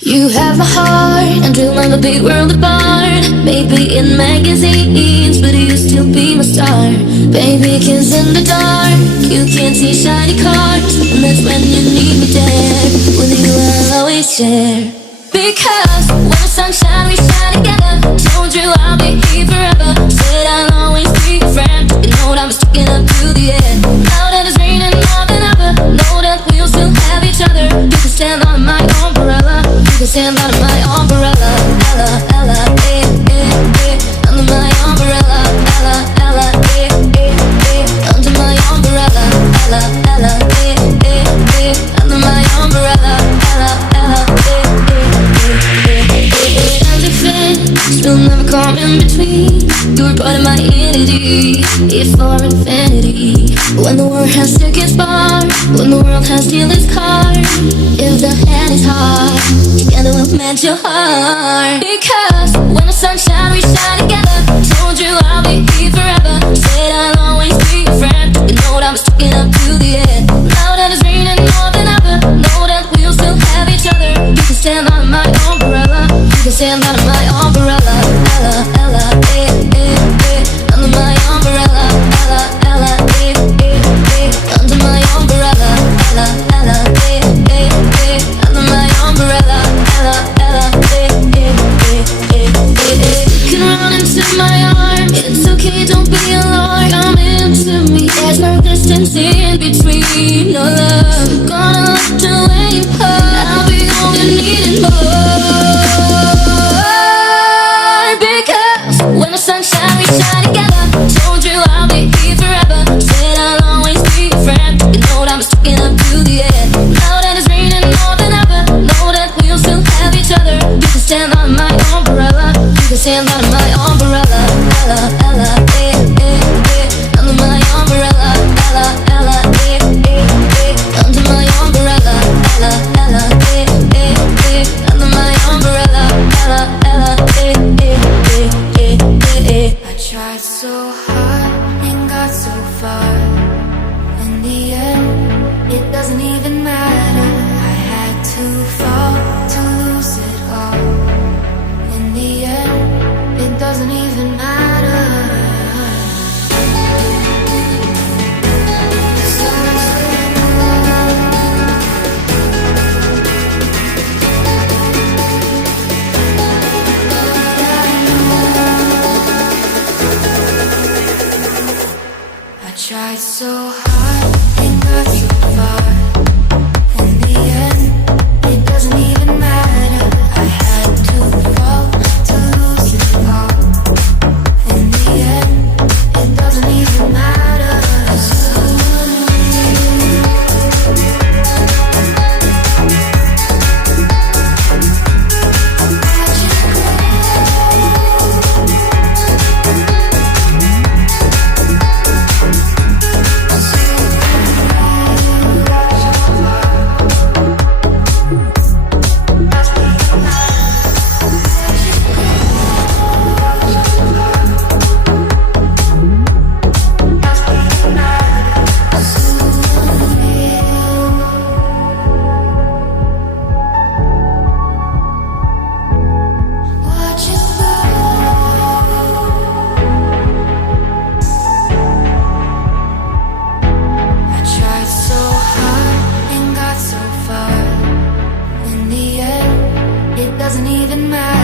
You have my heart, and we'll never be world apart. Maybe in magazines, but you still be my star. Baby, kiss in the dark, you can't see shiny cars, and that's when you need me there. With you I'll always share. Because when the sun shines, we shine together. Told you I'll be here forever. Said I'll always be your friend. You know that I'm sticking up to the end. Now that it's raining more than ever, know that we'll still have each other. You can stand under my umbrella. You can stand under my umbrella. Ella, Ella, eh, eh, eh. Under my umbrella. Ella, Ella, eh, eh, eh. Under my umbrella. Ella, Ella, eh, eh, eh. Under my umbrella. Ella, Ella, eh, eh. You'll never come in between. You're part of my entity, if for infinity. When the world has took its bar, when the world has steal its card, if the hand is hard, together we'll mend your heart. Because when the sun shines, we shine together. Told you I'll be here forever. Said I'll always be your friend. You know that I'm sticking up to the end. Now that it's raining more than ever, know that we'll still have each other. You can stand under my umbrella. You can stand under my umbrella. Ella, Ella, eh, eh, eh. Under my umbrella. Ella, Ella, eh, eh, eh. Under my umbrella. Ella, Ella, eh, eh, eh. Under my umbrella. Ella, Ella, eh, eh, eh, eh, eh. You can run into my arms. It's okay, don't be alarmed. Come into me. There's no distance in between. No love, gonna look the way you hurt. I'll be all you need and more. When the sun shines, we shine together. Told you I'll be here forever. Said I'll always be your friend. You know that I'm sticking up to the end. Now that it's raining more than ever, know that we'll still have each other. You can stand under my umbrella. You can stand under my umbrella. Ella, Ella, eh, eh, eh. Under my umbrella. Ella, Ella, eh, eh, eh. Under my umbrella. Ella, Ella, eh, eh, eh. Under my umbrella. Ella, Ella, eh, eh, eh. I tried so hard and got so far. In the end, it doesn't even matter. I had to fall to lose it all. In the end, it doesn't even matter. Tried so hard and got so far. In the end, it doesn't even matter. I had to fall to lose it all. In the end, it doesn't even matter. Doesn't even matter.